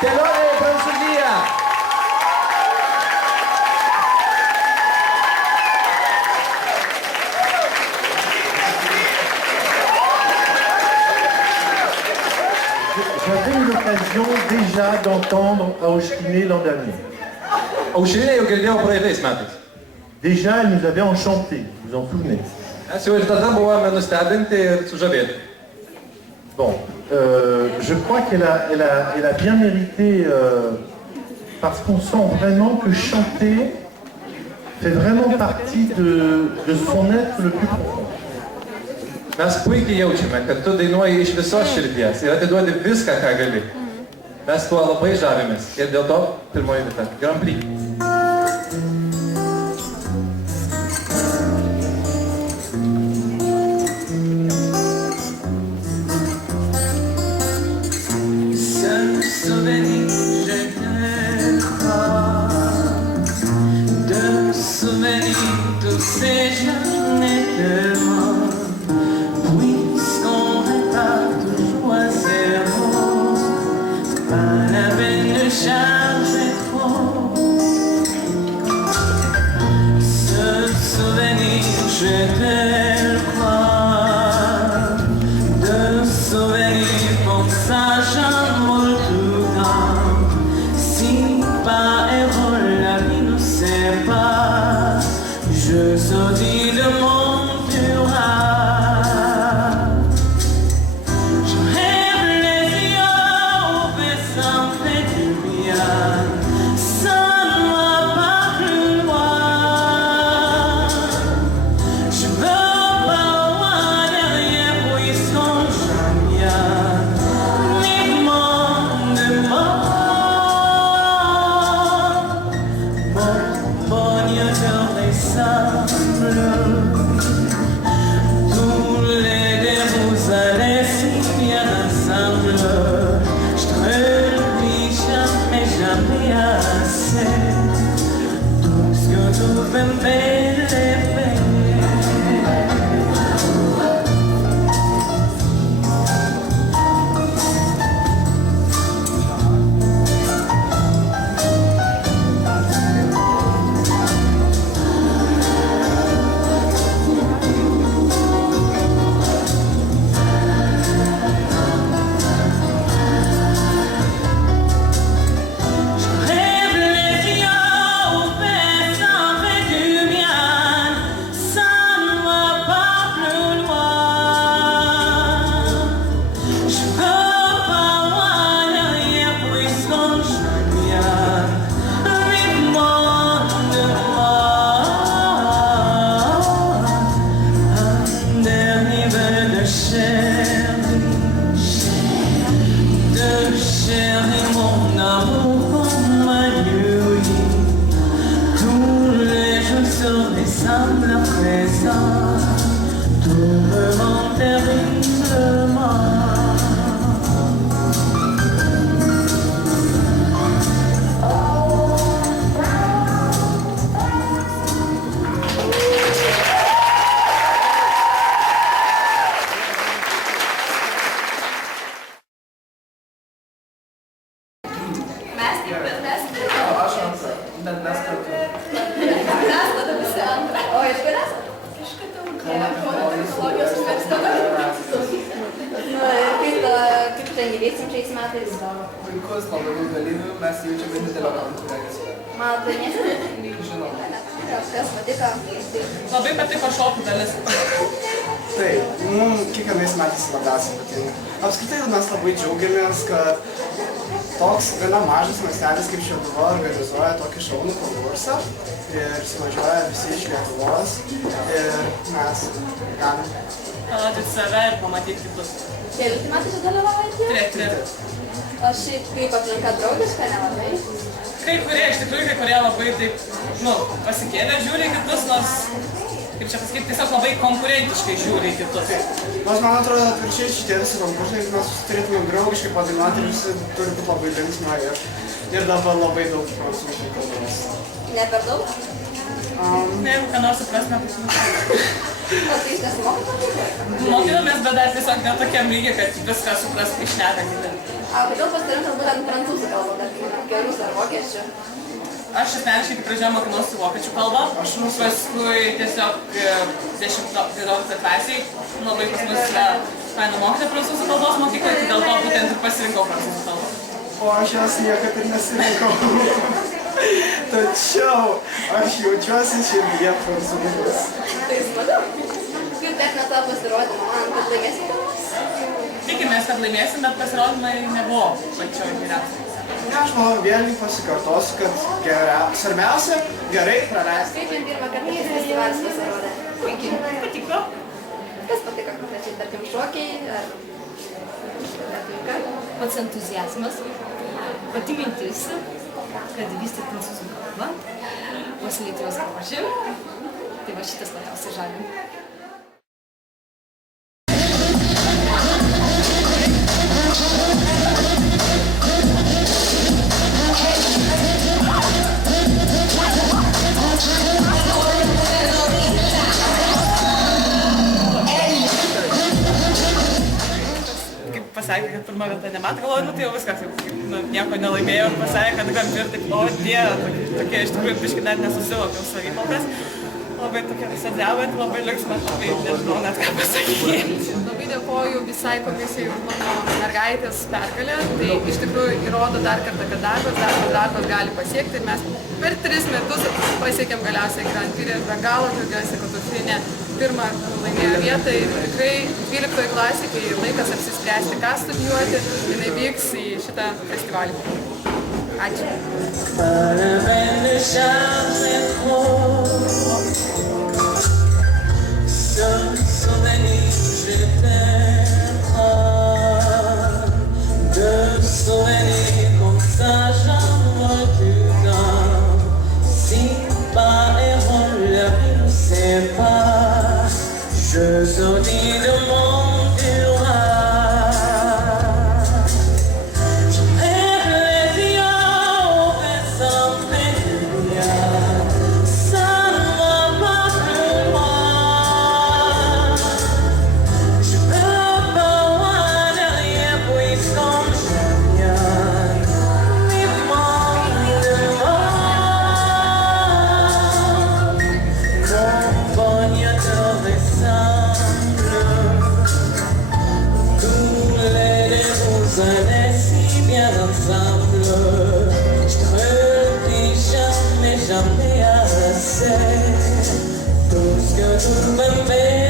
Kelionė į Prancūziją. J'avais eu l'occasion déjà d'entendre à Auchkiné l'an dernier. Aušrinė jau girdėjau praeitais metais. Déjà, elle nous avait enchantés, vous vous en souvenez? Mes jau ir tada buvome nustebinti ir sužavėti. Bon, je crois qu'elle a bien mérité, parce qu'on sent vraiment que chanter fait vraiment partie de son être le plus profond. Mes puikiai jaučiame, kad tu dainuoji iš visos širdies ir atiduodi viską, ką gali. Mes tuo labai žavimės ir dėl to pirmoji vieta. Grand Prix. Labai patiko šokių dalis. Taip, kiekvienais metais labiausiai patinka. Apskritai mes labai džiaugiamės, kad toks gana mažas miestelis kaip Šeduva organizuoja tokį šaunų konkursą ir suvažiuoja visi iš Lietuvos ir mes galim parodyti save ir pamatyti kitus. Kelinti metai čia dalyvaujate? Treti. O šiaip kaip aplinka draugiška, nelabai? Kai kurie, iš tikrųjų, kai kurie labai taip, pasikėlę žiūri kitus, nors, kaip čia pasakyti, tiesiog labai konkurentiškai žiūri kitus. Nors man atrodo, atvirkščiai šitie visi konkursai, mes turėtume draugiškai padainuoti ir visi turi būti labai linksma ir dabar labai daug prancūzų kalbos. Ne per daug? Ne, jeigu ką nors suprasme, tai žinau. O tai iš nesimokot? Mokinomės, bet dar tiesiog ne tokiam lygiai, kad viską supras, kai šneka kiti. Kodėl pasirinkai būtent prancūzų kalbą, tarkim, gerus ar vokiečių? Aš asmeniškai tik pradžioje mokinausi vokiečių kalbą, paskui tiesiog 10-11 klasiai labai pas mus yra faina mokytoja prancūzų kalbos mokykloje, tai dėl to būtent ir pasirinkau prancūzų kalbą. O aš jos niekad ir nesirinkau. Tačiau aš jaučiuosi širdyje prancūzas. Tai smagu. Kaip techninio tavo pasirodymą, man, kad laimėsim ką? Tikimės, kad laimėsim, bet pasirodymai nebuvo pačioj geriausiai. Aš manau, vėlgi pasikartosiu, kad svarbiausia gerai praleisti. Kaip jums pirmą kartą šis festivalis pasirodė? Puikiai. Patiko. Kas patiko konkrečiai, tarkim, šokiai ar aplinka? Pats entuziazmas, pati mintis, kad vystyt prancūzų kalbą, puoselėti jos grožį. Tai va šitas labiausiai žavi. Pasakė, kad pirmą vietą nematė, galvoju, nu tai jau viskas, jau nieko nelaimėjau ir pasakė, kad gampi ir taip, o Dieve, tokie iš tikrųjų biškai net nesusivokiau savivaldas. Labai tokia visa drebant, labai liksma, labai nežinau net ką pasakyti. Labai dėkoju visai komisijai už mano mergaitės pergalę. Tai iš tikrųjų įrodo dar kartą, kad darbas gali pasiekti. Ir mes per 3 metus pasiekėm galiausiai Grand Prix ir be galo džiaugiuosi, kad Aušrinė pirmą laimėjo vietą. Ir tikrai 12 klasė, kai laikas apsispręsti, ką studijuoti, jinai vyks į šitą festivalį. Ačiū. Je sortis de mon tiroir. Je lève les yeux au sans pétillard. Ça ne va pas plus loin. Je peux pas voir derrière puisqu'on chagrin. Vivement devant. Mon poignard si bien ensemble, je me dis jamais assez tout ce que tu me mets.